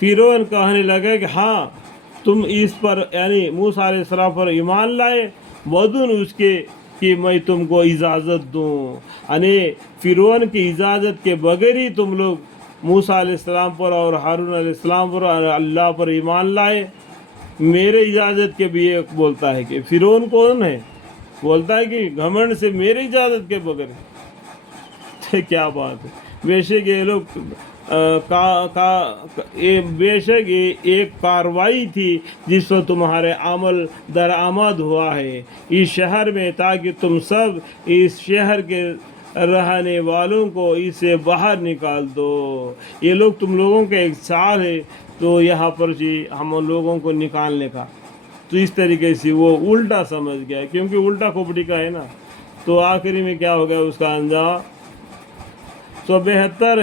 फिरौन कहने लगा कि हाँ तुम इस पर यानी मूसा अलैहि सलाम पर ईमान लाए बदून उसके कि मैं तुमको इजाज़त दूँ, यानी फिरौन की इजाज़त के बगैर ही तुम लोग मूसा अलैहि सलाम पर और हारून अलैहि सलाम पर और अल्लाह पर ईमान लाए। मेरे इजाज़त के भी एक बोलता है कि फिरौन कौन है, बोलता है कि घमंड से मेरे इजाज़त के बगैर। तो क्या बात है। बेशक ये लोग ये बेशक ये एक कार्रवाई थी जिस पर तुम्हारे अमल दरामद हुआ है इस शहर में, ताकि तुम सब इस शहर के रहने वालों को इससे बाहर निकाल दो। ये लोग तुम लोगों का एक चाल है तो यहाँ पर जी हम लोगों को निकालने का। तो इस तरीके से वो उल्टा समझ गया, क्योंकि उल्टा खोपड़ी का है ना। तो आखिरी में क्या हो गया उसका अंजाम। तो बेहतर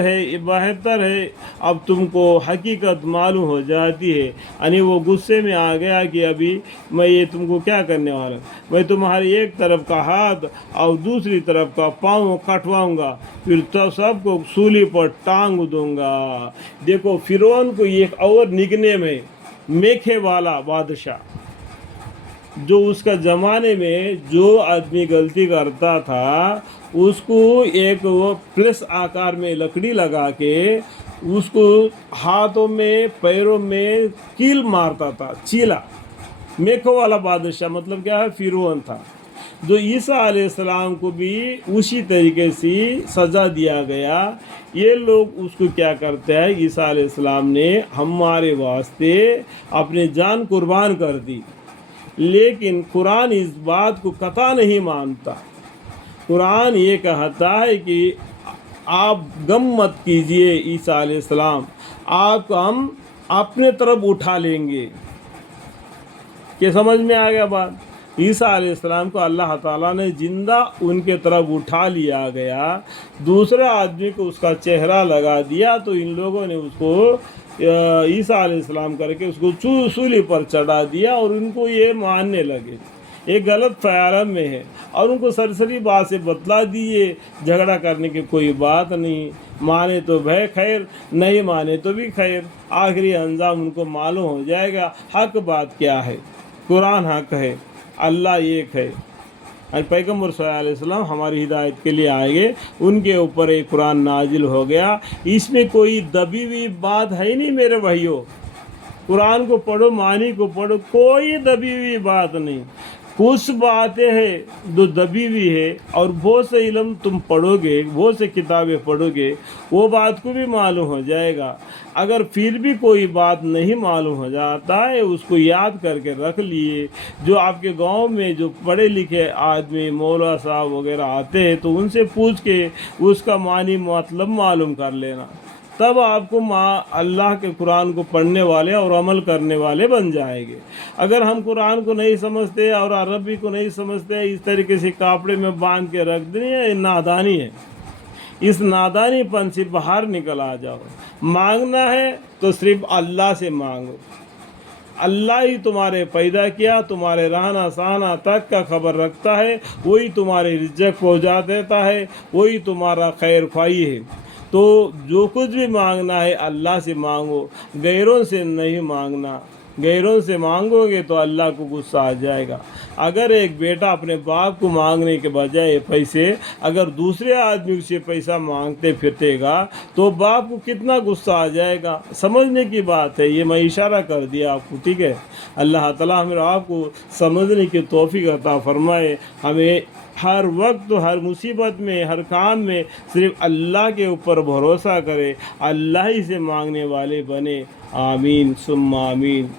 है अब तुमको हकीकत मालूम हो जाती है, यानी वो गुस्से में आ गया कि अभी मैं ये तुमको क्या करने वाला, मैं तुम्हारी एक तरफ का हाथ और दूसरी तरफ का पाँव कटवाऊंगा, फिर तो सबको सूली पर टांग दूंगा। देखो फिरौन को एक और निकनेम है मेखे वाला बादशाह। जो उसका ज़माने में जो आदमी गलती करता था उसको एक वो प्लस आकार में लकड़ी लगा के उसको हाथों में पैरों में कील मारता था, चीला। मेखो वाला बादशाह मतलब क्या है, फिरौन था। जो ईसा अलैहिस्सलाम को भी उसी तरीके से सज़ा दिया गया। ये लोग उसको क्या करते हैं, ईसा अलैहिस्सलाम ने हमारे वास्ते अपनी जान कुर्बान कर दी, लेकिन कुरान इस बात को कतई नहीं मानता। कुरान ये कहता है कि आप गम मत कीजिए ईसा अलैहिस्सलाम, आपको हम अपने तरफ उठा लेंगे। क्या समझ में आ गया बात। ईसा अलैहिस्सलाम को अल्लाह ताला ने जिंदा उनके तरफ उठा लिया गया, दूसरे आदमी को उसका चेहरा लगा दिया, तो इन लोगों ने उसको ईसा अलैहिस्सलाम करके उसको सूली पर चढ़ा दिया और उनको ये मानने लगे। ये गलत ख्याल में है और उनको सरसरी बात से बतला दिए, झगड़ा करने की कोई बात नहीं, माने तो भय खैर, नहीं माने तो भी खैर, आखिरी अंजाम उनको मालूम हो जाएगा। हक बात क्या है, कुरान हक है, अल्लाह एक है और पैगम्बर सल्लल्लाहु अलैहि वसल्लम हमारी हिदायत के लिए आएंगे, उनके ऊपर एक कुरान नाजिल हो गया। इसमें कोई दबी हुई बात है नहीं मेरे भाइयों। कुरान को पढ़ो, मानी को पढ़ो, कोई दबी हुई बात नहीं। कुछ बातें हैं जो दबी हुई है और बहुत से इल्म तुम पढ़ोगे, बहुत से किताबें पढ़ोगे, वो बात को भी मालूम हो जाएगा। अगर फिर भी कोई बात नहीं मालूम हो जाता है, उसको याद करके रख लिए। जो आपके गांव में जो पढ़े लिखे आदमी मौला साहब वगैरह आते हैं तो उनसे पूछ के उसका मानी मतलब मालूम कर लेना, तब आपको अल्लाह के कुरान को पढ़ने वाले और अमल करने वाले बन जाएंगे। अगर हम कुरान को नहीं समझते और अरबी को नहीं समझते, इस तरीके से कापड़े में बांध के रख देनी है, नादानी है। इस नादानीपन से बाहर निकल आ जाओ। मांगना है तो सिर्फ अल्लाह से मांगो। अल्लाह ही तुम्हारे पैदा किया, तुम्हारे रहना सहना तक का खबर रखता है, वही तुम्हारे रिज़्क़ पहुँचा देता है, वही तुम्हारा खैर ख्वाही है। तो जो कुछ भी मांगना है अल्लाह से मांगो, गैरों से नहीं मांगना। गैरों से मांगोगे तो अल्लाह को गुस्सा आ जाएगा। अगर एक बेटा अपने बाप को मांगने के बजाय पैसे अगर दूसरे आदमी से पैसा मांगते फिरतेगा तो बाप को कितना गुस्सा आ जाएगा। समझने की बात है, ये मैं इशारा कर दिया आपको, ठीक है। अल्लाह ताला हमें आपको समझने की तौफीक अता फरमाए। हमें हर वक्त हर मुसीबत में हर काम में सिर्फ अल्लाह के ऊपर भरोसा करे, अल्लाह ही से मांगने वाले बने। आमीन सुम्मा आमीन।